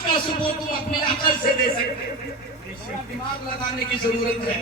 اس کا ثبوت تم اپنی عقل سے دے سکتے ہو، دماغ لگانے کی ضرورت ہے۔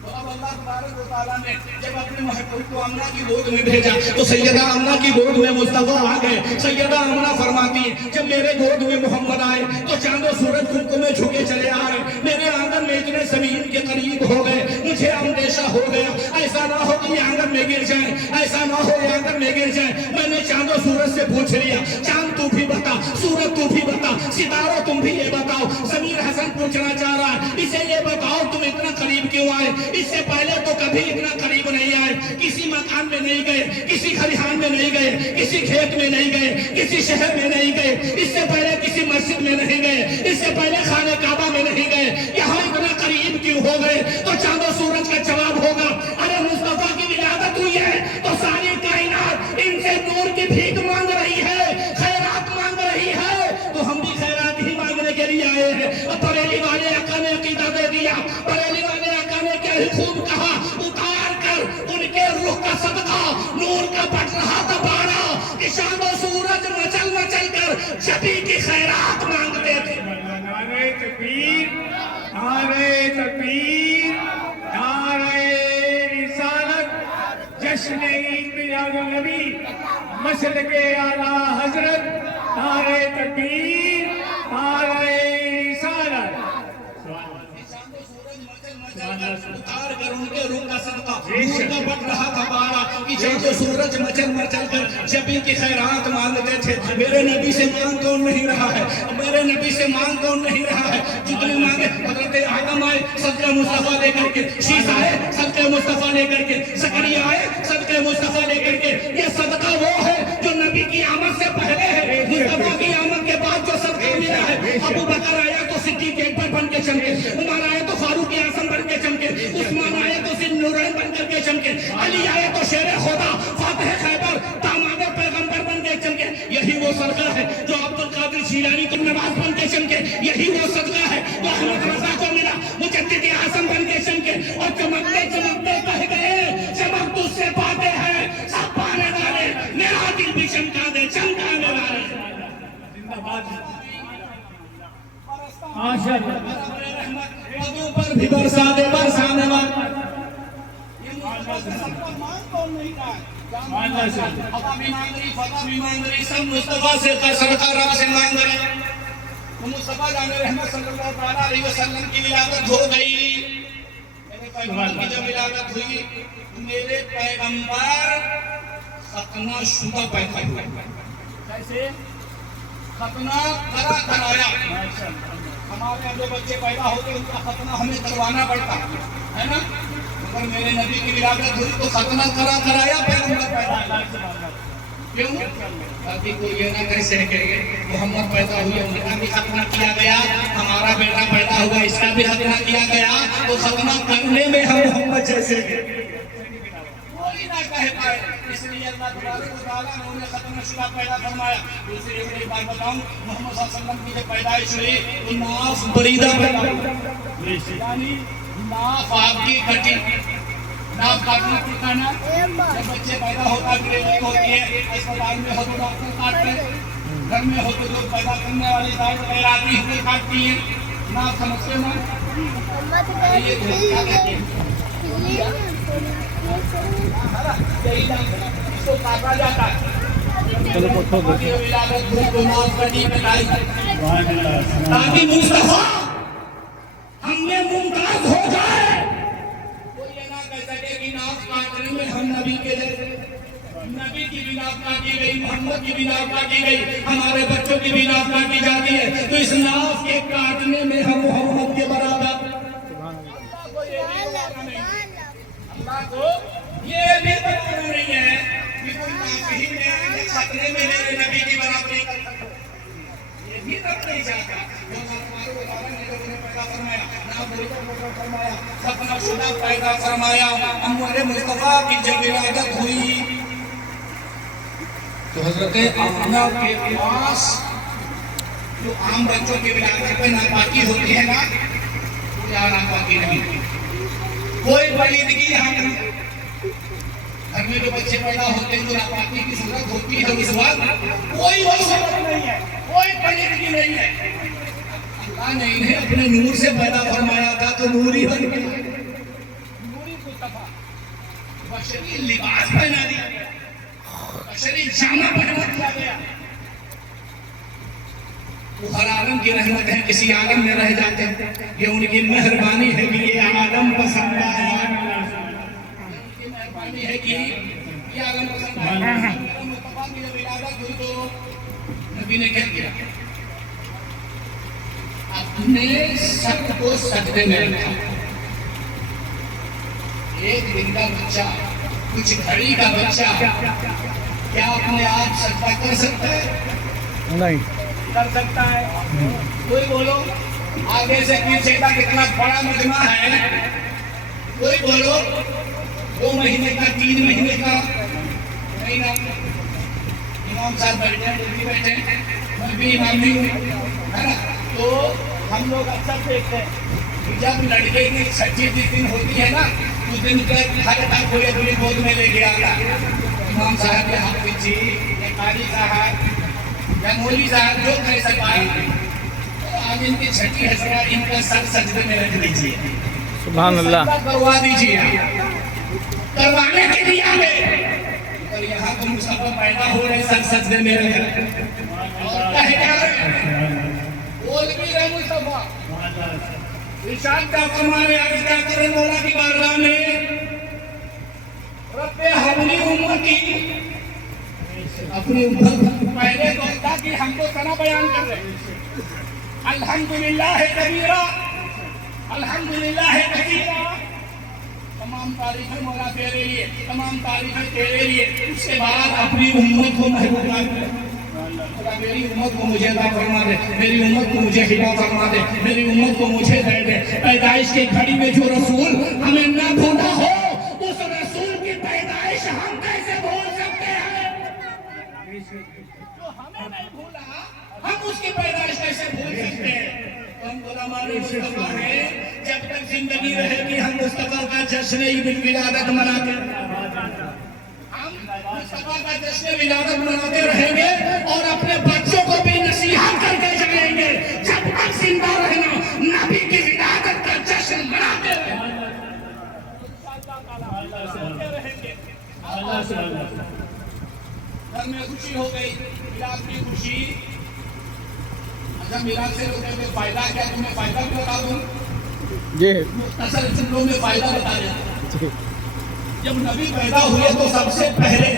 تو اب اللہ تبارک و تعالیٰ نے جب اپنے محبوب کو آمنہ کی گود میں بھیجا تو سیدہ آمنہ کی گود میں مصطفیٰ آ گئے۔ سیدہ آمنہ فرماتی ہیں جب میرے گود میں محمد آئے تو چاند و سورج خود میں جھکے چلے آئے، میرے آنگن میں اتنے زمین کے قریب ہو گئے، مجھے اندیشہ ہو گیا ایسا نہ ہو کہ یہ آنگن میں گر جائیں، ایسا نہ ہو یہ آنگن میں گر جائیں۔ میں نے چاند و سورج سے پوچھ لیا، چاند تو بھی بتا، سورج تو بھی بتا، ستاروں تم بھی یہ بتاؤ۔ ضمیر حسن پوچھنا چاہ رہا ہے اسے یہ بتاؤ تم اتنا قریب کیوں آئے؟ اس سے پہلے تو کبھی اتنا قریب نہیں آئے، کسی مکان میں نہیں گئے، کسی خلیحان میں نہیں گئے، کسی کھیت میں نہیں گئے، کسی شہر میں نہیں گئے، اس سے پہلے کسی مسجد میں نہیں گئے، اس سے پہلے خانہ کعبہ میں نہیں گئے، یہاں اتنا قریب کیوں ہو گئے؟ تو چاند و سورج کا جواب ہوگا ارے مصطفیٰ کی ولادت ہوئی ہے تو ساری کائنات ان سے نور کی بھیک مانگ رہی ہے، خیرات مانگ رہی ہے، تو ہم بھی خیرات ہی مانگنے کے لیے آئے ہیں۔ اب بریلی والے آقا نے عقیدہ دے دیا، بریلی والے آقا نے کیا ہی خوب کہا، اتار کر ان کے رخ کا صدقہ نور کا بٹ رہا تھا پارا، چاند و سورج مچل مچل کر شبی کی خیرات مانگتے تھے۔ نعرہ تکبیر، نعرہ تکبیر، نعرہ رسالت، جشن عید میلاد النبی، مسلک اعلیٰ حضرت، نعرہ تکبیر، نعرہ رسالت۔ اتار کر ان کے روح کا صدقہ نور کا بٹ رہا تھا پارا، کہ چاند و سورج مچل مچل کر شبی کی خیرات مانگتے تھے۔ میرے نبی سے مانگ کون نہیں رہا ہے؟ میرے نبی سے مانگ کون نہیں رہا ہے؟ جتنے مانگے حضرت آدم آئے صدقہ مصطفیٰ لے کر کے، شیس آئے صدقہ مصطفیٰ لے کر کے، زکریا آئے صدقہ مصطفیٰ لے کر کے۔ یہ صدقہ وہ ہے جو نبی کی آمد سے پہلے ہے، مصطفیٰ کی آمد کے بعد جو صدقہ ملا ہے۔ ابو بکر آیا تو صدیق اکبر بن کے چمکے، عمر آئے تو فاروق اعظم بن کے چمکے، عثمان آئے تو ذی النورین بن کر کے چمکے، علی آئے تو شیر خدا فاتح خیبر داماد پیغمبر بن کے چمکے۔ یہی وہ صدقہ ہے جو عبد القادر جیلانی کو نواز بن کے چمکے، یہی وہ صدقہ ہے جو احمد رضا کو ملا مجدد اعظم بن کے چمکے، اور چمکتے چمکتے کہہ گئے چمک تجھ سے پاتے ہیں سب پانے والے، میرا دل بھی چمکا دے چمکانے والے۔ زندہ باد، ماشاءاللہ، پدوں پر بھی برسا دے برسانے والا۔ ہوا بھی مانگ رہی، فضا بھی مانگ رہی، سب مصطفیٰ سے صدقہ رب سے مانگ رہے ہیں۔ مصطفیٰ جان رحمت صلی اللہ علیہ وسلم کی ولادت ہو گئی۔ میرے پیغمبر کی جب ولادت ہوئی میرے پیغمبر ختنہ شدہ پیدا ہوئے۔ کیسے؟ ختنہ کرایا۔ ہمارے یہاں جو بچے پیدا ہوتے ان کا ختنہ ہمیں کروانا پڑتا ہے نا، مگر میرے نبی کی ولادت ہوئی تو ختنہ کرایا پیغمبر پیدا۔ کیوں؟ تاکہ کوئی یہ نہ کہہ سکے محمد پیدا ہوئے ان کا بھی ختنہ کیا گیا، ہمارا بیٹا پیدا ہوا اس کا بھی ختنہ کیا گیا، تو ختنہ کرنے میں ہم محمد جیسے کوئی نہ کہہ پائے، اس لیے اللہ تبارک و تعالیٰ نے انہیں ختنہ شدہ پیدا فرمایا۔ دوسری ایک بات بتاؤں، محمد صلی اللہ علیہ وسلم کی جب پیدائش ہوئی تو ناف بریدہ پیدا ہوئی، یعنی ناف آپ کی کٹی، ناف کاٹنا پڑتا نا، جب بچے پیدا ہوتا ڈلیوری ہوتی ہے، اسپتال میں ہو تو ڈاکٹر کاٹتے ہیں، گھر میں ہو تو جو پیدا کرنے والی ذات غیر آدمی ہوتے کاٹتی ہیں۔ ناف سمجھتے نا؟ یہ کیا کہتے ہیں؟ اس کو کاٹا جاتا ہے۔ ولادت ہوئی تو ناف کٹی بتائی تاکہ مصطفیٰ ہم میں ممتاز ہو جائے، کوئی یہ نہ کہہ سکے کہ ناف کاٹنے میں ہم نبی کے جیسے۔ نبی کی بھی ناف کاٹی گئی، محمد کی بھی ناف کاٹی گئی، ہمارے بچوں کی بھی ناف کاٹی جاتی ہے، تو اس ناف کے کاٹنے میں ہم محمد کے برابر۔ اللہ کو یہ بھی بتانا نہیں ہے کہ کوئی ناف ہی میں ختنے میں میرے نبی کی برابری کر سکتا، یہ بھی تک نہیں چاہتا۔ جو ہمارے تعالیٰ نے جو انہیں پیدا فرمایا، ناف بریدہ پیدا فرمایا، ختنہ شدہ پیدا فرمایا۔ امور مصطفیٰ کی جب ولادت ہوئی تو حضرت آمنہ کے پاس جو عام بچوں کی ولادت میں ناپاکی ہوتی ہے نا، یہاں ناپاکی نہیں، کوئی پلیدگی یہاں نہیں۔ گھر میں جو بچے پیدا ہوتے ہیں جو ناپاکی کی صورت ہوتی ہے اس وقت کوئی وہ صورت نہیں ہے۔ کوئی پلیدگی نہیں ہے. اللہ نے انہیں اپنے نور سے پیدا فرمایا تھا تو نوری بن گئے. نوری مصطفیٰ بشری لباس پہنا دیا گیا, بشری جامہ پہنا دیا گیا. وہ ہر عالم کی رحمت ہے, کسی عالم میں رہ جاتے ہیں. یہ ان کی مہربانی ہے کہ یہ عالم پسند آیا, ان کی مہربانی ہے کہ یہ عالم پسند آیا. مصطفیٰ کی جب ولادت ہوئی تو نبی نے کیا کیا؟ اپنے سر کو سجدے میں رکھا. ایک دن کا بچہ, کچھ گھڑی کا بچہ کیا اپنے آپ سجدہ کر سکتا ہے؟ نہیں کر سکتا ہے. کوئی بولو آگے سے پیچھے کا کتنا بڑا مجمع ہے. کوئی بولو 2 مہینے کا 3 مہینے کا نہیں نا. امام صاحب بیٹھے بیٹھے میں بھی امام بھی ہوں, ہے نا. تو ہم لوگ اکثر دیکھتے ہیں جب لڑکے کی 26 دن ہوتی ہے نا, اس دن کا ہر کوئی اپنی گود میں لے کے آتا. امام صاحب کے ہاتھ پیچھے یا قاری صاحب یا مولوی صاحب جو کہہ سکائے, آج ان کی چھٹی ہے سر, ان کا سر سجدے میں رکھ دیجیے. سبحان اللہ. سجدہ کروا دیجیے. کروانے کے لیے آگے اور یہاں تو مصطفیٰ پیدا ہو رہے سر سجدے میں رکھ رہے اور کہے جا رہے بول بھی رہے مصطفیٰ. ارشاد کا فرمانے عرض کیا کرے مولا کی بارگاہ میں, رب حولی امتی, اپنی امت پہلے تو اللہ کی ہم کو ثنا بیان کر رہے ہیں. الحمدللہ کبیرہ, الحمدللہ کثیرہ, تمام تعریفیں مولا تیرے لیے, تمام تعریفیں تیرے لیے. اس کے بعد اپنی امت کو محبوب کر دے. میری امت کو مجھے عطا فرما دے, میری امت کو مجھے ہدایت فرما دے, میری امت کو مجھے دے دے. پیدائش کی گھڑی میں جو رسول ہمیں نہ بھولا ہو, اس رسول کی پیدائش ہم کیسے بھول سکتے ہیں؟ جو ہمیں نہیں بھولا ہم اس کی پیدائش کیسے بھول سکتے ہیں؟ ہم غلامان مصطفیٰ ہیں, جب تک زندگی رہے گی ہم مصطفیٰ کا جشن عید الولادت مناتے ہیں. ہم مصطفیٰ کا جشن ولادت مناتے رہیں گے اور اپنے بچوں کو بھی نصیحت کر کے جائیں گے. جب تک زندہ رہنا نبی کی ولادت کا جشن مناتے رہیں گے. گھر میں خوشی ہو گئی, میلاد کی خوشی. اچھا میلاد سے لوگ کہتے فائدہ کیا, تمہیں فائدہ بھی بتا دوں. جی مختصر جملوں میں فائدہ بتا دیں. جب نبی پیدا ہوئے تو سب سے پہلے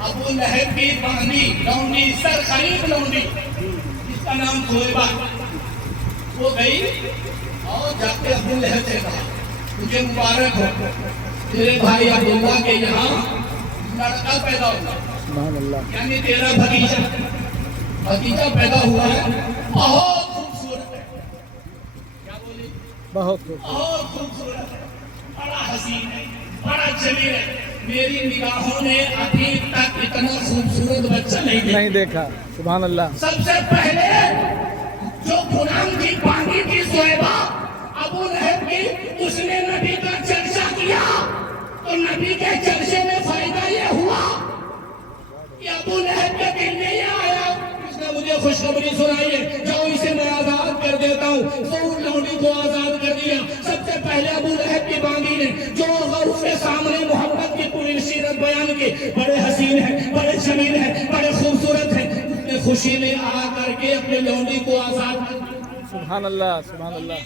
ابو لہب کی بہنی لونڈی, سر خرید لونڈی, جس کا نام صہیبہ, وہ گئی اور جا کے ابو لہب سے کہا تجھے مبارک ہو, تیرے بھائی عبداللہ کے یہاں لڑکا پیدا ہوا, سبحان اللہ. یعنی تیرا بھتیجا پیدا ہوا ہے, بہت خوبصورت ہے. کیا بولی؟ بہت خوب. بہت خوبصورت ہے, بڑا حسین ہے, بڑا جمیل ہے. میری نگاہوں نے ابھی تک اتنا خوبصورت بچہ نہیں دیکھا. سبحان اللہ. سب سے پہلے جو غلام کی بانی تھی صہیبہ ابو لہب کی, اس نے نبی کا چرچا کیا تو نبی کے چرچے میں فائدہ یہ ہوا کہ ابو لہب کے دل میں یہ آیا, اس نے مجھے خوشخبری سنائی ہے, جاؤ اسے میں آزاد کر دیتا ہوں. تو ان لونڈی کو آزاد کر دیا. سب سے پہلے ابو لہب کی بانی نے جو اس کے سامنے محمد کی پوری سیرت بیان کی, بڑے حسین ہیں, بڑے جمیل ہیں, بڑے خوبصورت ہیں, خوشی میں آ کر کے اپنے لونڈی کو آزاد کر دیا. سبحان اللہ. سبحان اللہ.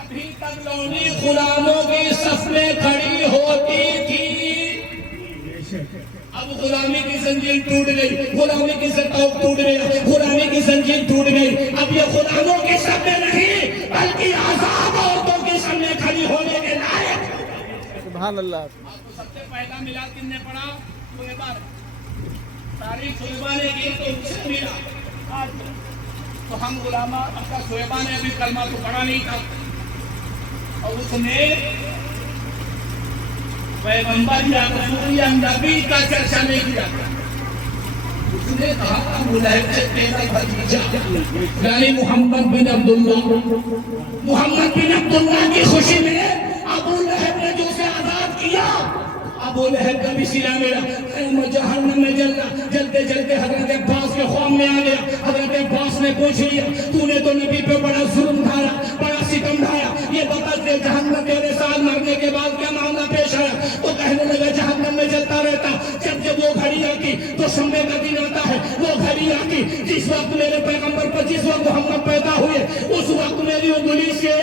ابھی تک لونڈی غلاموں کی صف میں کھڑی ہوتی تھی. اب غلامی کی زنجیر ٹوٹ گئی, غلامی کی ستوک ٹوٹ گئی, غلامی کی زنجیر ٹوٹ گئی. اب یہ غلاموں کی صف میں نہیں بلکہ آزاد عورتوں کی صف میں کھڑی ہونے کے لائق. سبحان اللہ. آپ کو سب سے پہلا میلاد کن نے پڑھا؟ صہیبہ. تاریخ صہیبہ نے کی تو اس سے ملا. تو ہم غلامہ اپنا صہیبہ نے ابھی کلمہ تو پڑھا نہیں تھا, اور اس نے پیغمبر یا رسول یا نبی کا چرچا نہیں کیا. اس نے کہا ابو لہب سے تیرا بھتیجا یعنی محمد بن عبداللہ کی خوشی میں ابو لہب نے جو اسے آزاد کیا, ابو لہب کا بھی سلا میرا جہنم میں جلتے جلتے حضرت عباس کے خواب میں آ گیا. حضرت عباس نے پوچھ لیا تو نے تو نبی پہ بڑا ظلم ڈھایا, بڑا ستم ڈھایا, یہ بتا دے جہنم تیرے سال مرنے کے بعد کیا معاملہ پیش آیا؟ تو کہنے لگا جہنم میں جلتا رہتا. جب وہ گھڑی آتی تو شمع کا دن آتا ہے, وہ گھڑی آتی جس وقت میرے پیغمبر پر جس وقت محمد پیدا ہوئے اس وقت میری انگلی سے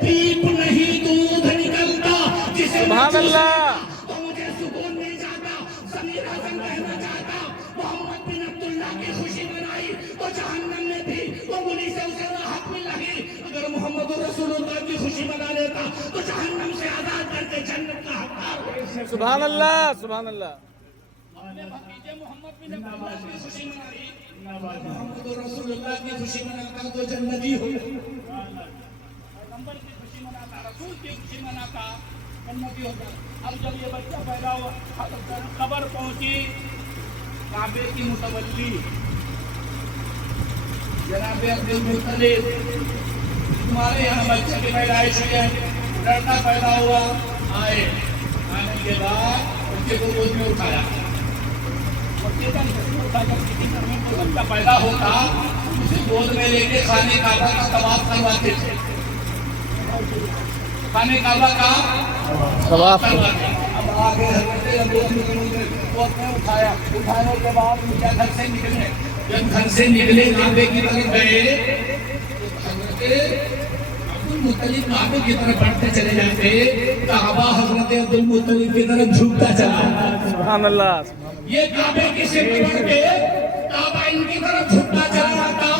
پیپ نہیں دودھ نکلتا جسے سبحان اللہ. تو مجھے سکون مل جاتا. ضمیر اعظم کہنا چاہتا محمد بن عبداللہ کی خوشی منائی تو جہنم میں بھی انگلی سے اسے راحت مل رہی. اگر محمد رسول اللہ کی خوشی منا لیتا تو جہنم سے آزاد کر کے جنت کا حقدار. سبحان اللہ. سبحان اللہ. محمد بن عبداللہ کی خوشی منائی, محمد رسول اللہ کی خوشی مناتا تو جنتی ہو. پیغمبر کی خوشی مناتا, رسول کی خوشی مناتا, جنتی ہو جاتا. اب جب یہ بچہ پیدا ہوا خبر پہنچی کعبے کی متولی جناب عبد المطلب, تمہارے یہاں بچے کی پیدائش ہوئی ہے, لڑکا پیدا ہوا. آئے, آنے کے بعد بچے کو گود میں اٹھایا. بچہ پیدا ہوتا اسے گود میں لے کے خانے کعبہ کا طواف کرواتے تھے. خانے کعبہ کا طواف کرواتے. اب آگے حضرت کو اٹھایا, اٹھانے کے بعد کیا گھر سے نکلے. جب گھر سے نکلے کعبے کی طرف گئے حضرت عبد المطلب کعبے کی طرف بڑھتے چلے جاتے. کعبہ حضرت عبد المطلب کی طرف جھکتا چلا. سبحان اللہ. یہ کعبے کی سمت بڑھ کے کعبہ ان کی طرف جھکتا چلا جاتا.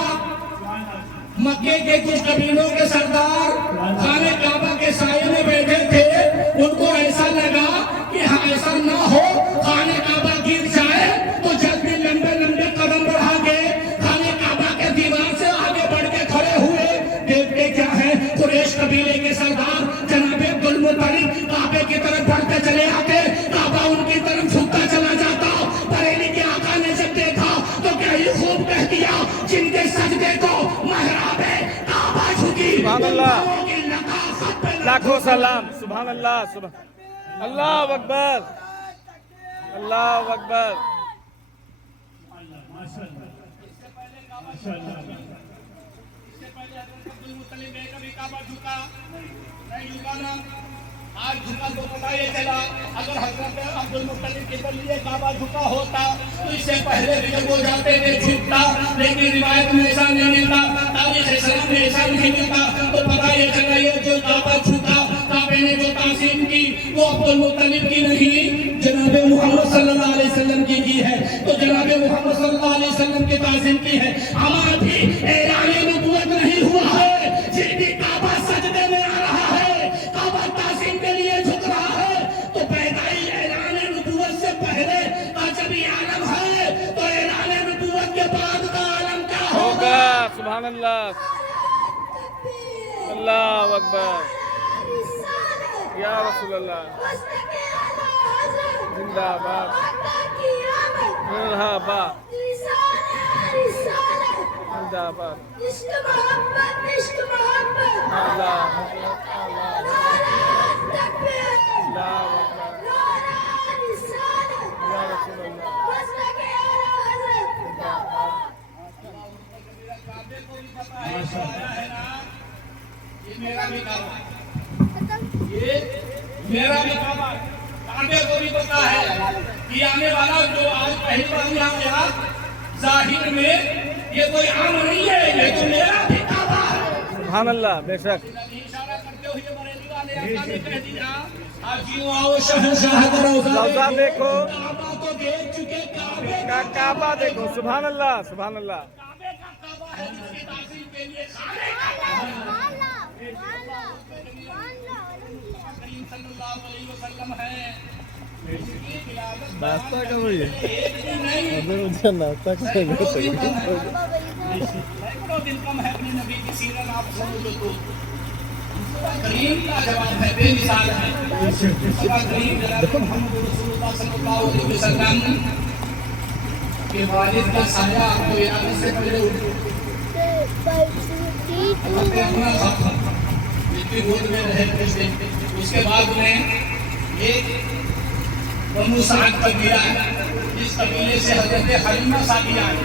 مکے کے کچھ قبیلوں کے سردار خانے کعبہ کے سائے میں بیٹھے تھے. ان کو ایسا لگا کہ ایسا نہ ہو خانے کعبہ گر جائے تو جلدی لمبے لمبے قدم بڑھا کے خانے کعبہ کے دیوار سے آگے بڑھ کے کھڑے ہوئے. دیکھتے کیا ہے, قریش قبیلے کے سردار جناب عبد المطلب کعبے کی طرف بڑھتے چلے آتے. کعبہ ان کی طرف جھکتا چلا جاتا. بریلی کے آقا نے جب دیکھا تو کیا یہ خوب کہہ دیا جن کے سجدے کو محراب کعبہ جھکی. سبحان اللہ. لاکھوں سلام. سبحان اللہ. سبحان اللہ اکبر. اللہ اکبر. آج جھکا تو پتا یہ چلا اگر حضرت عبد المطلب کے لیے کعبہ جھکا ہوتا تو اس سے پہلے بھی جب وہ جاتے تھے جھکتا, لیکن روایت میں ایسا نہیں ملتا, تاریخ اسلام میں ایسا نہیں ملتا. تو پتا یہ چلا یہ جو کعبہ جھکا, کعبے نے جو تعظیم کی وہ عبد المطلب کی نہیں جناب محمد صلی اللہ علیہ وسلم کی ہے. تو جناب محمد صلی اللہ علیہ وسلم کی تعظیم کی ہے. ہمارا بھی اعلان نبوت نہیں ہوا ہے. جن بھی کعبہ سجدے میں آ رہا ہے, کعبہ تعظیم کے لیے جھک رہا ہے, تو پیدائی اعلان نبوت سے پہلے کا جب یہ عالم ہے تو اعلان نبوت کے بعد کا عالم کیا ہوگا. سبحان اللہ. اللہ اکبر. یا رسول اللہ. زندہ باد. مرحبا باد. زندہ باد. اللہ میرا بھی کعبہ کعبے کو بھی پتا ہے کہ آنے والا جو آج پہلی بار یہاں گیا ظاہر میں یہ کوئی عام نہیں ہے, یہ تو میرا بھی کعبہ ہے. سبحان اللہ. بے شک. اشارہ کرتے ہوئے بریلی والے آقا نے کہہ دیا آجیوں آؤ شہنشاہ کا روضہ دیکھو, کعبہ تو دیکھ چکے, کعبے کا کعبہ دیکھو. سبحان اللہ. سبحان اللہ. کعبے کا کعبہ ہے جس کی تعظیم کے لیے خانے کعبہ ہے. کریم صلی اللہ علیہ وسلم ہے. ناشتہ کا بھائی نہیں ناشتہ کا سینکڑوں دن کم ہے اپنے نبی کی سیرت آپ سنو جو تو کریم کا جواب ہے, بے مثال ہے. کریم جناب محمد رسول اللہ صلی اللہ علیہ وسلم کے والد کا سایہ آپ کو ارادے سے پہلے اپنا خط جتنی گود میں رہے تھے. اس کے بعد انہیں ایک بنو سعد قبیلہ ہے, جس قبیلے سے حضرت حلیمہ سعدیہ ہے.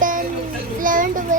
10, 11, 12.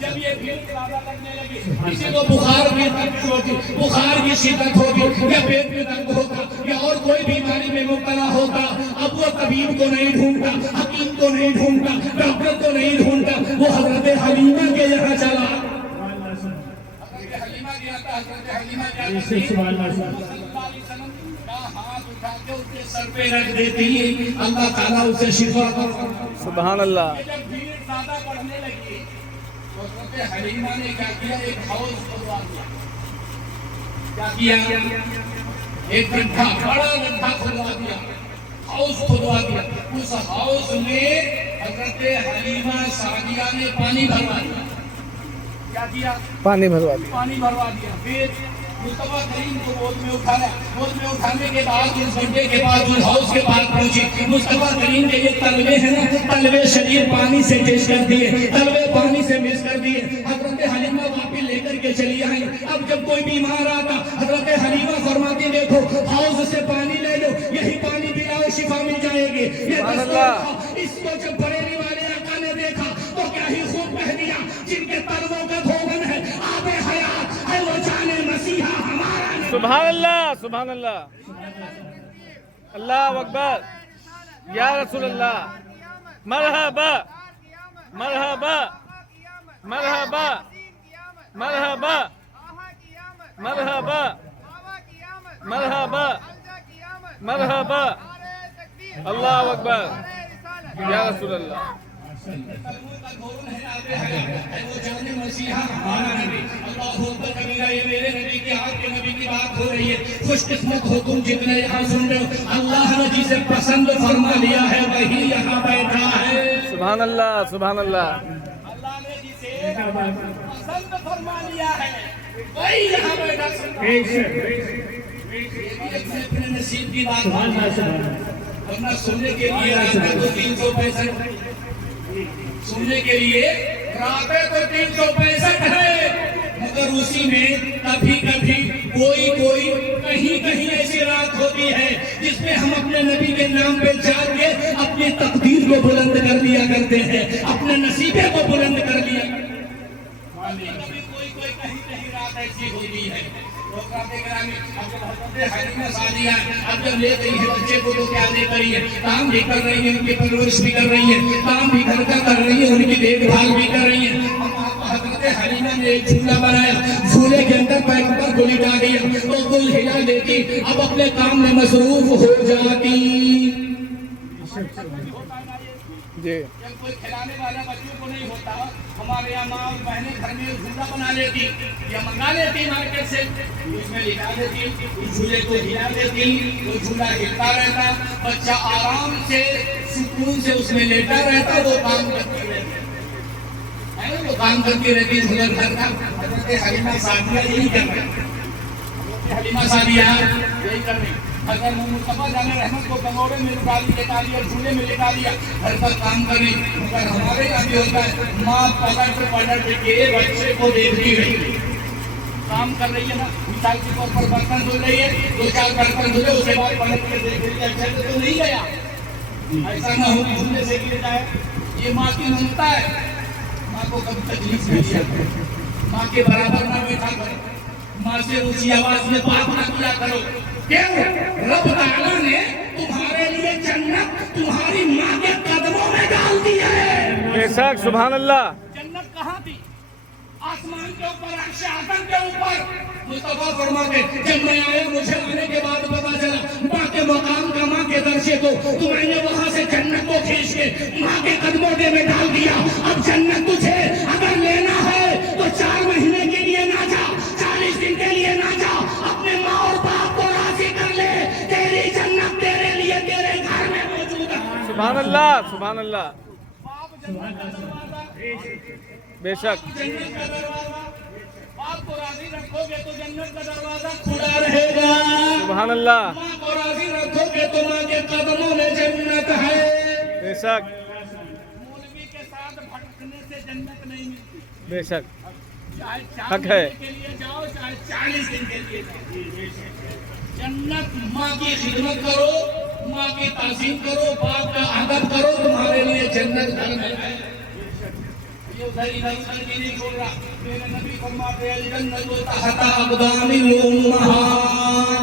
جب یہ بھیڑ زیادہ لگنے لگی کسی کو بخار کی شدت ہوگی یا پیٹ میں درد ہوتا یا اور کوئی بیماری میں مبتلا ہوتا، اب وہ طبیب کو نہیں ڈھونڈتا، حکیم کو نہیں ڈھونڈتا، ڈاکٹر کو نہیں ڈھونڈتا، وہ حضرت حلیمہ کے یہاں چلا۔ حضرت حلیمہ گیا تھا، حضرت حلیمہ کیا کرتی صلی اللہ علیہ وسلم کا ہاتھ اٹھا کے اس کے سر پہ رکھ دیتی، اللہ تعالیٰ اسے شفا کرتا۔ سبحان اللہ۔ جب بھیڑ زیادہ بڑھنے لگی تو حضرت حلیمہ نے کیا کیا، ایک حوض کھدوا دیا۔ کیا کیا؟ ایک گڈھا، بڑا گڈھا کھدوا دیا، حوض کھدوا دیا۔ اس حوض میں حضرت حلیمہ سعدیہ نے پانی بھروا دیا۔ کیا کیا؟ پانی بھروا دیا۔ پانی بھروا دیا۔ پھر مصطفیٰ کریم کو گود میں اٹھایا، گود میں اٹھانے کے بعد اس گڈھے کے بعد اس حوض کے پاس پہنچی۔ مصطفیٰ کریم کے یہ تلوے ہیں نا، تلوے شریف پانی سے ٹیسٹ کر دیے، تلوے پانی سے مکس کر دیے۔ حضرت حلیمہ واپس لے کر کے چلی آئی۔ اب جب کوئی بیمار آتا حضرت حلیمہ فرماتی دیکھو حوض سے پانی لے لو، یہی پانی پلاؤ شفا مل جائے گی۔ یہ دستور اس کو جب بریلی والے آقا نے دیکھا تو کیا ہی خوب کہہ دیا، جن کے تلووں کا دھوبن ہے آب حیات ہے وہ جانے مسیحا ہمارا نبی۔ سبحان اللہ، سبحان اللہ، اللہ اکبر، یا رسول اللہ، مرحبا مرحبا مرحبا مرحبا مرحبا مرحبا مرحبا، اللہ اکبر، یا رسول اللہ۔ یہ میرے نبی کی آپ کے نبی کی بات ہو رہی ہے۔ خوش قسمت ہو تم جتنے یہاں سن رہے ہو، اللہ نے جسے پسند فرما لیا ہے وہی یہاں بیٹھا ہے۔ سبحان اللہ، سبحان اللہ۔ اللہ نے جسے پسند فرما لیا ہے وہی یہاں بیٹھا ہے۔ یہ بھی اپنے نصیب کی بات ہے، ورنہ سننے کے لیے راتیں تو 365 سننے کے لیے راتیں تو 365 ہے، مگر اسی میں کبھی کبھی کوئی کہیں ایسی رات ہوتی ہے جس میں ہم اپنے نبی کے نام پہ جاگ کے اپنی تقدیر کو بلند کر لیا کرتے ہیں، اپنے نصیبے کو بلند کر لیا کرتے ہیں۔ کبھی کوئی کہیں رات ایسی ہوتی ہے۔ اب جب لے گئی ہے بچے کو تو کیا لے کری ہے، کام بھی کر رہی ہے، ان کی پرورش بھی کر رہی ہے، کام بھی گھر کا کر رہی ہے، ان کی دیکھ بھال بھی کر رہی ہے۔ حضرت حلیمہ نے ایک جھولا بنایا، جھولے کے اندر پیغمبر کو لٹا دیا تو دل ہلا دیتی، اب اپنے کام میں مصروف ہو جاتی۔ جی جب کوئی کھلانے والا بچوں کو نہیں ہوتا، ہمارے یہاں ماں اور بہنیں گھر میں جھولا بنا لیتی یا منگا لیتی مارکیٹ سے، اس میں لٹا دیتی، اس جھولے کو ہلا دیتی، وہ جھولا ہلتا رہتا، بچہ آرام سے سکون سے اس میں لیٹا رہتا، وہ کام کرتی رہتی ہے نا، وہ کام کرتی رہتی جھولا گھر کا۔ حضرت حلیمہ سعدیہ یہی کر رہی، حضرت حلیمہ سعدیہ یہی کر رہی۔ اگر مصطفیٰ جان رحمت کو کنگوڑے میں لٹا لیا، جھولے میں لٹا لیا، گھر کا کام کریں، مگر ہمارے یہاں بھی ہوتا ہے ماں پلٹ کے بچے کو دیکھتی رہی، کام کر رہی ہے نا، مثال کے طور پر برتن دھل رہی ہے، 2-4 برتن دھلے، اس کے بعد پلٹ کے دیکھ رہی ہے اچھے سے تو نہیں گیا، ایسا نہ ہو کہ جھولے سے گر جائے۔ یہ ماں کی ممتا ہے، ماں کو کبھی تکلیف نہیں دیا، ماں کے برابر نہ بیٹھا کرو، ماں سے اونچی آواز میں بات نہ کیا کرو۔ کیوں؟ رب تعالیٰ نے تمہارے لیے جنت تمہاری ماں کے قدموں میں ڈال دی ہے۔ بے شک، سبحان اللہ۔ جنت کہاں تھی؟ آسمان کے اوپر، عرش اعظم کے اوپر۔ مصطفیٰ فرماتے جب میں آیا مجھے آنے کے بعد پتا چلا ماں کے مقام کا، ماں کے درجے کو، تو میں نے وہاں سے جنت کو کھینچ کے ماں کے قدموں میں ڈال دیا۔ اب جنت تجھے اگر لینا ہے تو 4 مہینے کے لیے نہ جا، 40 دن کے لیے نہ جا، اپنے ماں اور باپ کو راضی کر لے، تیری جنت تیرے لیے تیرے گھر میں موجود ہے۔ سبحان اللہ، سبحان اللہ، باپ جنت کا دروازہ، بے شک۔ جنت کا دروازہ، باپ کو راضی رکھو گے تو جنت کا دروازہ کھلا رہے گا۔ سبحان اللہ، ماں کو راضی رکھو گے تو ماں کے قدموں میں جنت ہے۔ بے شک، مولوی کے ساتھ بھٹکنے سے جنت نہیں ملتی، بے شک، چاہے 4 حق ہے۔ مہینے کے لیے جاؤ، چاہے 40 دن کے لیے جاؤ۔ جنت ماں کی خدمت کرو، ماں کی تعظیم کرو، باپ کا ادب کرو، تمہارے لیے جنت گھر میں ہے۔ یہ ادھر ادھر ادھر بھی نہیں چھوڑ رہا. میرے نبی فرماتے ہیں الجنت تحت اقدام الامہات.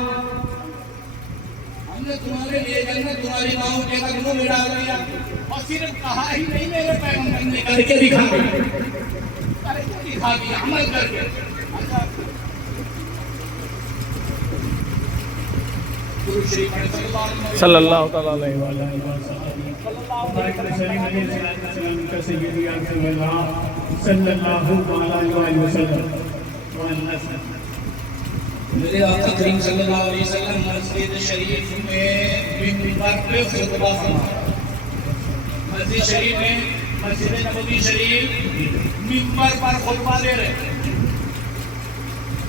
ہم نے تمہارے لیے جنت تمہاری ماؤں کے قدموں میں ڈال دیا. اور صرف کہا ہی نہیں میرے پیغمبر نے کر کے دکھا دیا. کر کے دکھا دیا, عمل کر کے. صلی اللہ تعالیٰ علیہ وسلم. میرے آقا کریم صلی اللہ علیہ وسلم مسجد شریف میں منبر پہ خطبہ فرما. مسجد شریف میں, مسجد نبوی شریف منبر پر خطبہ دے رہے.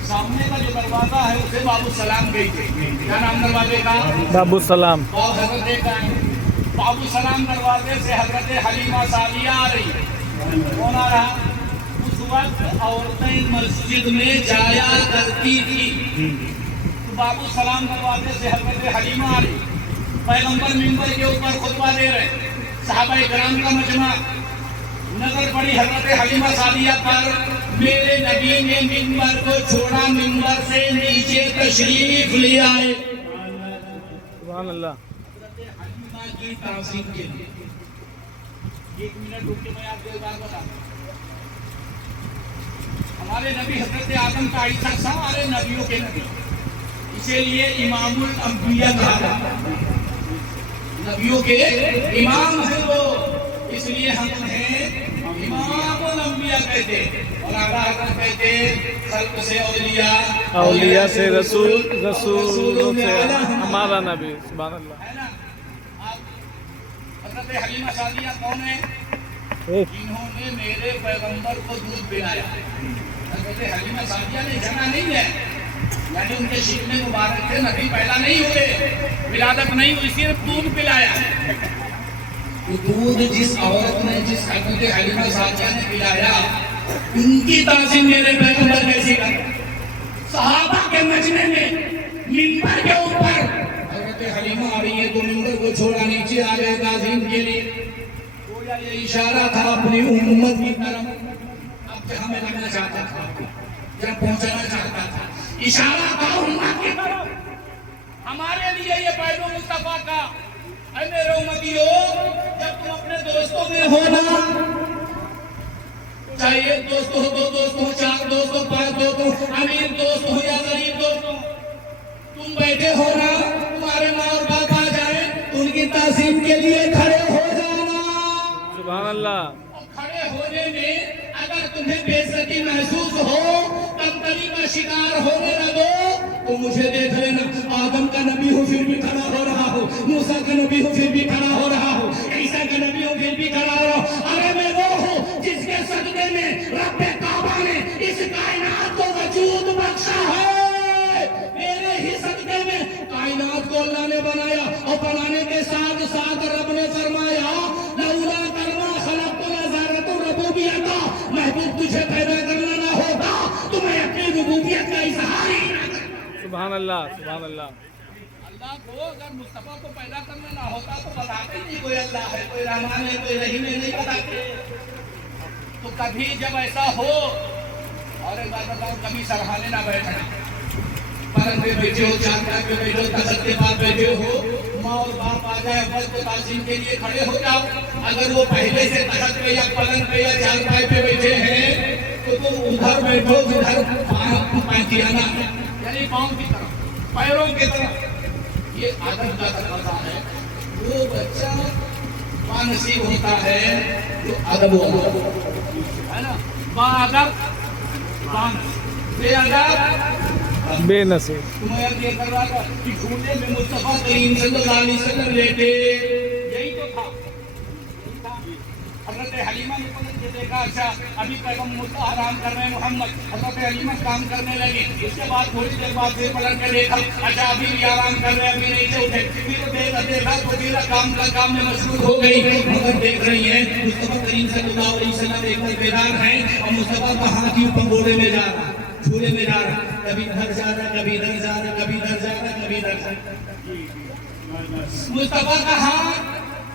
سامنے کا جو دروازہ ہے اسے باب السلام گئی تھی. کیا نام دروازے کا؟ باب السلام. اور حضرت کا باب السلام دروازے سے حضرت حلیمہ سعدیہ آ رہی. کون آ رہا؟ اس وقت عورتیں مسجد میں جایا کرتی تھی. تو باب السلام دروازے سے حضرت حلیمہ آ رہی. پیغمبر منبر کے اوپر خطبہ دے رہے. صحابہ کرام کا مجمع نظر پڑی حضرت حلیمہ سعدیہ پر. میرے نبی نے منبر کو چھوڑا, منبر سے نیچے تشریف لے آئے. سبحان اللہ. حضرت حلیمہ کی تعظیم کے لیے. ایک منٹ رک کے میں آپ کو ایک بات بتا دوں. ہمارے نبی حضرت آدم کا عیسیٰ سارے نبیوں کے نبی, اسی لیے امام الانبیاء کہا جاتا ہے. نبیوں کے امام ہیں وہ, اس لیے ہم انہیں امام الانبیاء کہتے ہیں. اور آقا حضرت کہتے ہیں خلق سے اولیاء, اولیاء سے رسول, رسولوں سے ہمارا نبی. سبحان اللہ. ہے نا. آپ حضرت حلیمہ سعدیہ کون ہیں؟ جنہوں نے میرے پیغمبر کو دودھ پلایا. حضرت حلیمہ سعدیہ نے جنا نہیں ہے, یعنی ان کے شکنے مبارک تھے, نبی پیدا نہیں ہوئے, ولادت نہیں ہوئی, صرف دودھ پلایا. دودھ جس عورت نے, جس حضرت حلیمہ سعدیہ نے پلایا, ان کی تعظیم میرے پیغمبر کیسی کر. صحابہ کے مجمع میں منبر کے اوپر حضرت حلیمہ آ رہی ہے تو منبر کو چھوڑا نیچے آ گئے تعظیم کے لیے. گویا یہ اشارہ تھا اپنی امت کی طرف. اب جہاں میں لگنا چاہتا تھا, جہاں پہنچنا چاہتا تھا, اشارہ تھا امت کی طرف. ہمارے لیے یہ پیغام مصطفیٰ کا. اے میرے امتیوں, جب تم اپنے دوستوں میں ہونا, چاہے ایک دوست ہو, دو دوست ہو, چار دوست ہو, پانچ دوست ہو, امیر دوست ہو یا غریب دوست ہو, تم بیٹھے ہو نا, تمہارے ماں اور باپ آ جائیں تو ان کی تعظیم کے لیے کھڑے ہو جانا. سبحان اللہ. کھڑے ہونے میں اگر تمہیں بے عزتی محسوس ہو, کمتری کا شکار ہونے لگو, تو مجھے دیکھ لینا. آدم کا نبی ہو پھر بھی کھڑا ہو رہا ہو, موسیٰ کا نبی ہو پھر بھی کھڑا ہو رہا ہو, عیسیٰ کا نبی ہو پھر بھی کھڑا ہو رہا ہو. ارے میں وہ ہوں جس کے صدقے میں رب کعبہ نے اس کائنات کو وجود بخشا ہے. میرے ہی صدقے میں کائنات کو اللہ نے بنایا, اور بنانے کے ساتھ ساتھ رب نے فرمایا لولا کرما خلقت نظارت ربوبیت, محبوب تجھے پیدا کرنا نہ ہوتا تو میں اپنی ربوبیت کا اظہار ہی نہ کرتا. سبحان اللہ. سبحان اللہ. اللہ کو اگر مصطفیٰ کو پیدا کرنا نہ ہوتا تو بتاتے نہیں کوئی اللہ ہے, کوئی رحمان ہے, کوئی رحیم ہے, نہیں بتاتے. تو کبھی جب ایسا ہو, اور ایک بات بتاؤ, کبھی سرحانے نہ بیٹھنا. پلنگ پہ بیٹھے ہو, چارپائی پہ بیٹھے ہو, تخت کے پاس بیٹھے ہو, ماں اور باپ آ جائے وقت تعظیم کے لیے کھڑے ہو جاؤ. اگر وہ پہلے سے تخت پہ یا پلنگ پہ یا چارپائی پہ بیٹھے ہیں تو تم ادھر بیٹھو جدھر پائتیانہ ہے, یعنی پاؤں کی طرف, پیروں کی طرف. یہ ادب کا تقاضا ہے. وہ بچہ بانصیب ہوتا ہے جو ادب والا ہے نا, باادب بانصیب, بے ادب بے نصیب. تمہیں اب یہ کر رہا تھا کہ جھوٹے میں مصطفیٰ کریم صلی اللہ علیہ وسلم لیتے, یہی تو تھا. حضرت حلیمہ نے پلٹ کے دیکھا, اچھا ابھی پیغمبر آرام کر رہے ہیں محمد. حضرت حلیمہ کام کرنے لگی. اس کے بعد تھوڑی دیر بعد پھر پلٹ کے دیکھا, اچھا ابھی بھی آرام کر رہے ہیں, ابھی نہیں سے اٹھے. پھر دیکھا تو پھر کام میں مشغول ہو گئی. مگر دیکھ رہی ہیں مصطفیٰ کریم صلی اللہ علیہ وسلم ایک بار بیدار ہیں, اور مصطفیٰ کا ہاتھ یوں پگوڑے میں جا رہا, جھولے میں جا رہا, کبھی ادھر جا رہا, کبھی ادھر جا رہا, کبھی ادھر جا رہا, کبھی ادھر جا رہا. مصطفیٰ کا ہاتھ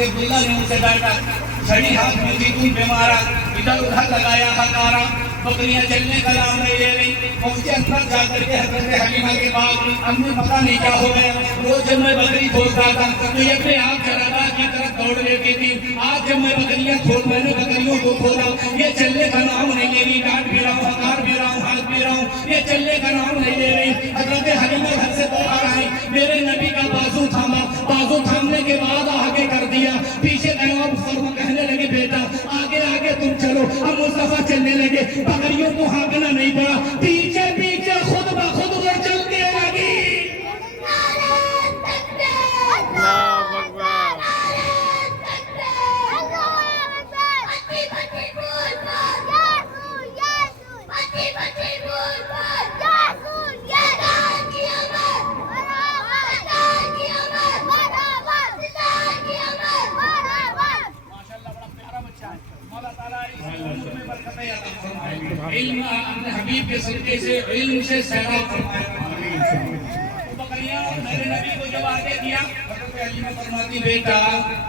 حضرت عبداللہ نے ان سے ڈانٹا، چھڑی ہاتھ میں تھی تم پہ مارا، ادھر ادھر لگایا ہکارا، بکریاں چلنے کا نام نہیں لے رہی۔ پہنچے اندر جا کر کے حضرت حلیمہ کے بعد امی پتہ نہیں کیا ہو گیا، روز جب میں بکری کھولتا تھا تو یہ اپنے آپ چراگاہ کی طرف دوڑ لیتی تھی، آج جب میں بکریاں میں نے بکریوں کو کھولا، یہ چلنے کا نام نہیں لے رہی، ڈانٹ بھی رہا ہوں، ہکار بھی رہا ہوں، ہاتھ بھی رہا ہوں، یہ چلنے کا نام نہیں لے رہی۔ حضرت حلیمہ گھر سے باہر آئی، میرے نبی کا بازو تھاما، بازو تھامنے کے بعد آگے کر دیا، پیچھے قیام فرما، کہنے لگے بیٹا آگے آگے تم چلو۔ اب مصطفیٰ چلنے لگے، بکریوں کو ہانکنا نہیں پڑا، پیچھے پیچھے خود بخود وہ چلنے لگی۔ اللہ اکبر۔ علم اپنے حبیب کے صدقے سے علم سے سیراب فرمایا۔ بکریاں میرے نبی کو جب آگے کیا، حضرت حلیمہ فرماتی بیٹا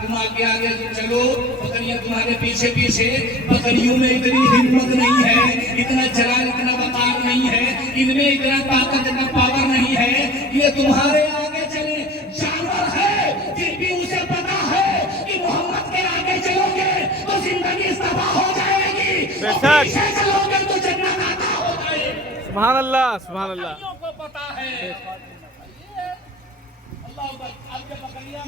تم آگے آگے چلو، بکریاں تمہارے پیچھے پیچھے۔ بکریوں میں اتنی ہمت نہیں ہے، اتنا جلال، اتنا وقار نہیں ہے، ان میں اتنا طاقت، اتنا پاور نہیں ہے، یہ تمہارے آگے چلے۔ جانور ہے پھر بھی اسے پتا ہے کہ محمد کے آگے چلو گے تو زندگی استفا ہو جائے گی، بے شک۔ پیچھے چلو گے تو جنت عطا ہو جائے گی۔ سبحان اللہ، سبحان اللہ۔ بکریوں کو پتا ہے۔ اللہ اکبر۔ اب جب بکریاں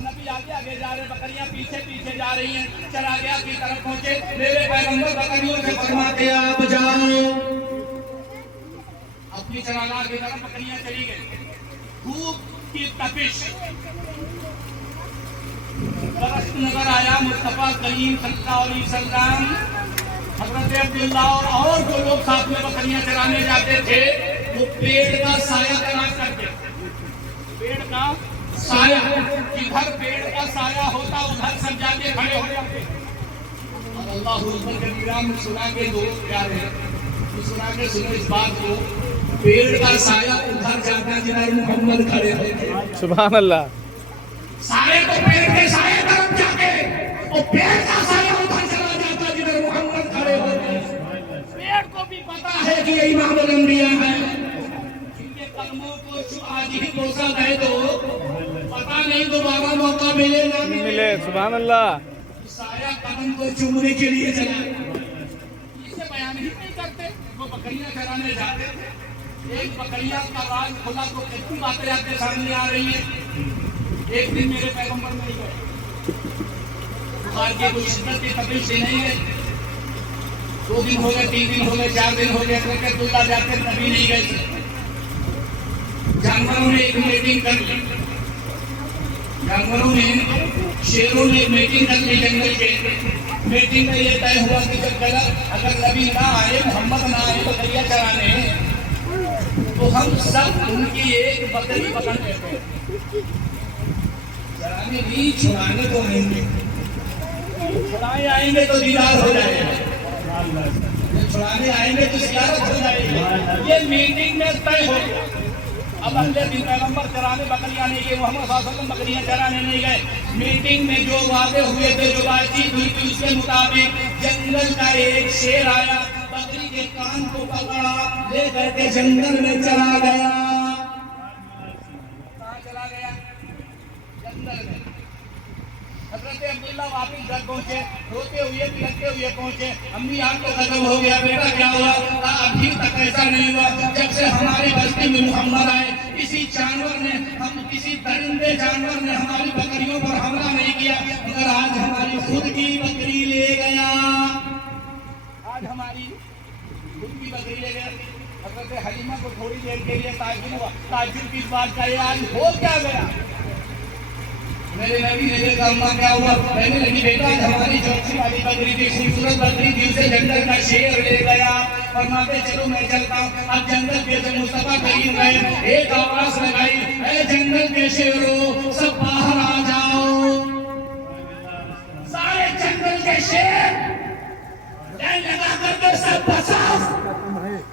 نبی آگے آگے جا رہے، بکریاں پیچھے پیچھے جا رہی ہیں، چراگاہ کی طرف پہنچے، میرے پیغمبر بکریوں سے فرماتے آپ جاؤ۔ اپنی چراگاہ کی طرف بکریاں چلی گئی، دھوپ کی تپش، درخت نظر آیا، مصطفیٰ کریم صلی اللہ علیہ وسلم، حضرت عبداللہ اور جو لوگ ساتھ میں بکریاں چرانے جاتے تھے وہ پیڑ کا سایہ تلاش کرتے، پیڑ کا سایہ، جدھر پیڑ کا سایہ ہوتا ادھر سب جا کے کھڑے ہو جاتے۔ اور اللہ اکبر کبیرہ مسکرا کے دوست پیارے، مسکرا کے سنو اس بات کو، پیڑ کا سایہ ادھر جاتا جدھر محمد کھڑے ہوتے۔ سبحان اللہ۔ سایہ تو پیڑ کے سایہ طرف جاتے اور پیڑ کا سایہ ادھر چلا جاتا جدھر محمد کھڑے ہوتے۔ پیڑ کو بھی پتا ہے کہ یہ امام الانبیاء ہے، ان کے قدموں کو آج ہی بوسا گئے تو پتا نہیں دوبارہ موقع ملے نہ ملے۔ سبحان اللہ۔ سایہ قدم کو چومنے کے لیے چلا، اسے بیان ہی نہیں کرتے۔ وہ بکریاں چرانے جاتے تھے، ایک بکریاں کا راز کھلا تو کتنی باتیں آپ کے سامنے آ رہی ہیں۔ ایک دن میرے پیغمبر نہیں گئے، بخار کی کوئی شدت کی تکلیف سے نہیں گئے، 2 دن ہو گئے، 3 دن ہو گئے، 4 دن ہو گئے، حضرت اللہ جاتے نبی نہیں گئے۔ جانوروں نے ایک میٹنگ کر لی، جانوروں نے، شیروں نے ایک میٹنگ کر لی جنگل کے۔ میٹنگ میں یہ طے ہوا کہ جب اگر نبی نہ آئے، محمد نہ آئے بکریاں چرانے، تو ہم سب ان کی ایک بکری پکڑ لیتے ہیں، چرانے نہیں چھڑانے تو آئیں گے، چھڑانے آئیں گے تو دیدار ہو جائے گا، چھڑانے آئیں گے تو زیارت ہو جائے گی۔ یہ میٹنگ میں طے ہو گیا۔ اب اگلے دن پیغمبر چرانے بکریاں نہیں گئے، محمد صلی اللہ علیہ وسلم بکریاں چرانے نہیں گئے۔ میٹنگ میں جو وعدے ہوئے تھے، جو بات چیت ہوئی تھی، اس کے مطابق جنگل کا ایک شیر آیا، بکری کے کان کو پکڑا، لے کر کے جنگل میں چلا گیا۔ کہاں چلا گیا؟ جنگل میں۔ حضرت عبداللہ واپس گھر پہنچے، روتے ہوئے بلکتے ہوئے پہنچے، امی آپ کو ختم ہو گیا، بیٹا کیا ہوا؟ ابھی تک ایسا نہیں ہوا، جب سے ہماری بستی میں محمد آئے، کسی جانور نے، کسی درندے جانور نے ہماری بکریوں پر حملہ نہیں کیا، مگر آج ہماری خود کی بکری لے گیا، آج ہماری خود کی بکری لے گیا۔ حضرت حلیمہ کو تھوڑی دیر کے لیے تعجب ہوا، تعجب کس بات کا؟ یہ آج ہو کیا گیا؟ میرے نبی نے دیکھا اماں کیا ہوا، کہنے لگی بیٹا ہماری چوکی والی بکری تھی، خوبصورت بکری تھی، اسے جنگل کا شیر لے گیا۔ فرماتے چلو میں چلتا ہوں۔ اب جنگل کے جب مصطفیٰ کریم گئے، ایک آواز لگائی، اے جنگل کے شیروں سب باہر آ جاؤ۔ سارے جنگل کے شیر لائن لگا کر کے سب بصاف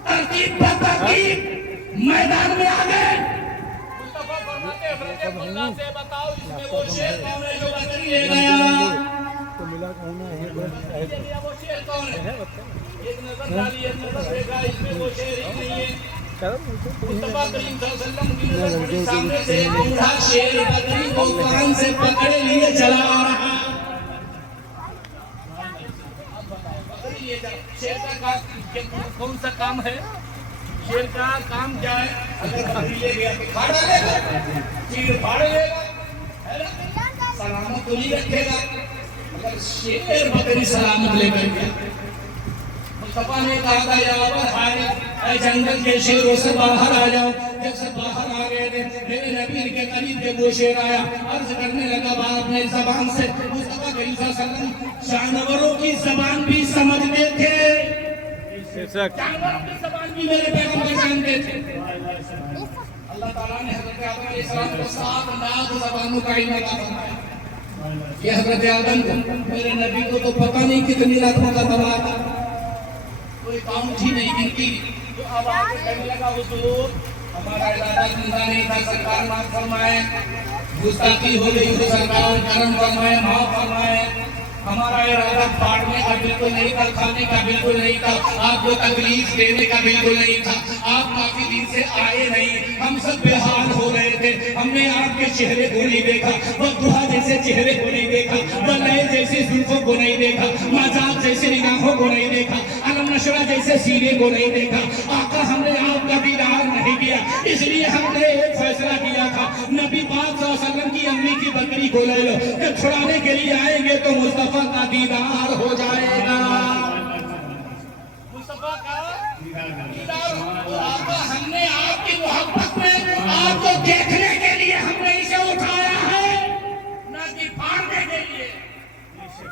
ترتیب پر ترتیب میدان میں آ گئے۔ مصطفیٰ فرماتے حضرت عبداللہ سے بتاؤ اس میں وہ شیر کون ہے جو بکری لے گیا تو ملا کہنا ہے وہ شیر کون ہے ایک نظر ڈالی ایک نظر دیکھا اس میں وہ شیر ہی نہیں ہے مصطفیٰ کریم صلی اللہ علیہ وسلم کی نظر پڑی سامنے سے ایک بوڑھا شیر بکری کو کان سے پکڑے لیے چلا آ رہا شیر کا کام کون سا کام ہے شیر کا کام کیا ہے اگر بکری لے گیا تو کھا ڈالے گا چیڑ پھاڑ لے گا سلامت تو نہیں رکھے گا اگر شیر بکری سلامت لے کر گیا مصطفیٰ نے کہا تھا یا ابا اے جنگل کے شیروں سے باہر آ جاؤ جب سے باہر آ گئے تھے میرے نبی کے قریب کے وہ شیر آیا عرض کرنے لگا باپ اپنے زبان سے مصطفیٰ کریم صلی اللہ علیہ وسلم جانوروں کی زبان بھی سمجھتے تھے جانوروں کی زبان بھی میرے پیغمبر جانتے تھے اللہ تعالیٰ نے حضرت آدم علیہ السلام کو 7 لاکھ زبانوں کا علم عطا فرمایا یہ حضرت آدم کو میرے نبی کو تو پتہ نہیں کتنی راتوں کا تباہ تھا کوئی کاؤنٹ ہی نہیں گن کی تو اب آپ کہنے لگا حضور ہمارا ارادہ زندہ نہیں تھا سرکار معاف فرمائے گستاخی ہو گئی تو سرکار کرم فرمائے معاف فرمائے ہمارا ارادہ پاڑنے کا بالکل نہیں تھا کھانے کا بالکل نہیں تھا آپ کو تکلیف دینے کا بالکل نہیں تھا آپ کافی دن سے آئے نہیں ہم سب بے حال ہو رہے تھے ہم نے آپ کے چہرے کو نہیں دیکھا والضحیٰ جیسے چہرے کو نہیں دیکھا واللیل جیسے زلفوں کو نہیں دیکھا مازاق جیسے نگاہوں کو نہیں دیکھا علم نشرہ جیسے سینے کو نہیں دیکھا آقا ہم نے آپ کا دیدار نہیں کیا اس لیے ہم نے ایک فیصلہ کیا تھا نبی پاک صلی اللہ علیہ وسلم کی امی کی بکری کو لے لو جب چھڑانے کے لیے آئیں گے تو مصطفیٰ کا دیدار ہو جائے گا مصطفیٰ کا دیدار ہو آقا ہم نے آپ کی محبت میں آپ کو دیکھنے کے لیے ہم نے اسے اٹھایا ہے نہ کہ پھاڑنے کے لیے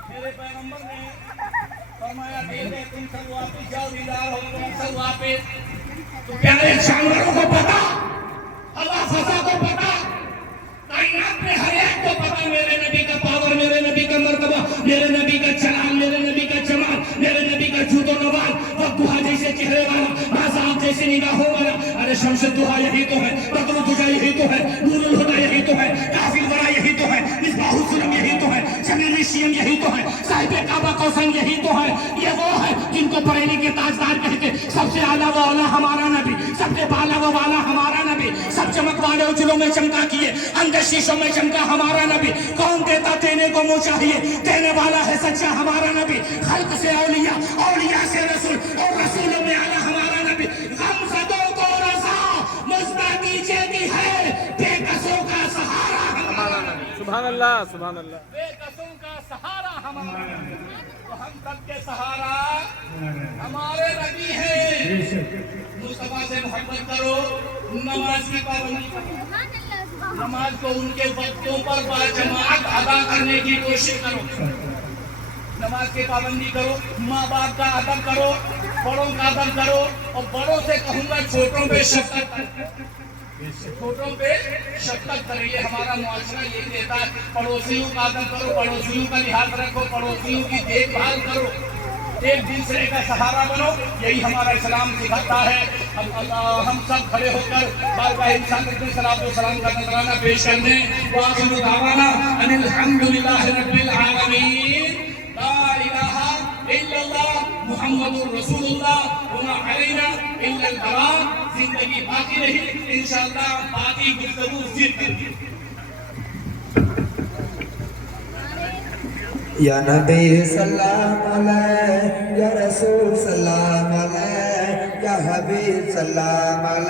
میرے پیغمبر نے فرمایا دیکھے تم سب واپس جاؤ دیدار ہو تم سب واپس تو پیارے جانوروں کو پتا ہوا فضا کو پتا کائنات میں ہر ایک کو پتا میرے نبی کا پاور میرے نبی کا مرتبہ میرے نبی کا چلان میرے نبی کا جمال میرے نبی کا جود و نوال والضحیٰ جیسے چہرے والا مازاق جیسے نگاہوں والا ارے شمس الضحیٰ یہی تو ہے بدر الدجیٰ یہی تو ہے نور الہدیٰ یہی تو ہے کافی الورا یہی تو ہے مصباح الظلم یہی تو ہے جمیل الشیم یہی تو ہے صاحب کعبہ کوثر یہی تو ہے یہ وہ ہے جن کو بریلی کے تاجدار کہتے سب سے اعلیٰ و اولیٰ ہمارا نبی سب سے بالا و والا ہمارا نبی سب چمک والے اجلوں میں چمکا کیے اندر شیشوں میں چمکا ہمارا نبی کون دیتا دینے کو منہ چاہیے دینے والا ہے سچا ہمارا نبی خلق سے اولیاء اولیاء سے رسول اور رسولوں میں اعلیٰ ہمارا نبی غمزدوں کو رضا مزدہ دیجیے دی ہے بے قصوں کا سہارا ہمارا نبی سبحان اللہ سبحان اللہ بے قصوں کا سہارا ہمارا نبی تو ہم سب کے سہارا ہمارے نبی ہیں مصطفیٰ سے محبت کرو نماز کی پابندی کرو نماز کو ان کے وقتوں پر باجماعت ادا کرنے کی کوشش کرو نماز کی پابندی کرو ماں باپ کا ادب کرو بڑوں کا ادب کرو اور بڑوں سے کہوں گا چھوٹوں پہ شفقت چھوٹوں پہ شفقت کریں یہ ہمارا معاشرہ یہی دیتا ہے پڑوسیوں کا ادب کرو پڑوسیوں کا لحاظ رکھو پڑوسیوں کی دیکھ بھال کرو ایک دوسرے کا سہارا بنو یہی ہمارا اسلام سکھاتا ہے ہم سب کھڑے ہو کر بارگاہ انسان اپنے صلاۃ و سلام کا نذرانہ پیش کر دیں وآخر دعوانا ان الحمدللہ رب العالمین لا الہ الا اللہ محمد رسول اللہ وما علینا الا البلاغ زندگی باقی رہی انشاءاللہ باقی گفتگو ذکر یا نبی سلام علیہ یا رسول سلام علیہ یا حبیب سلام علیہ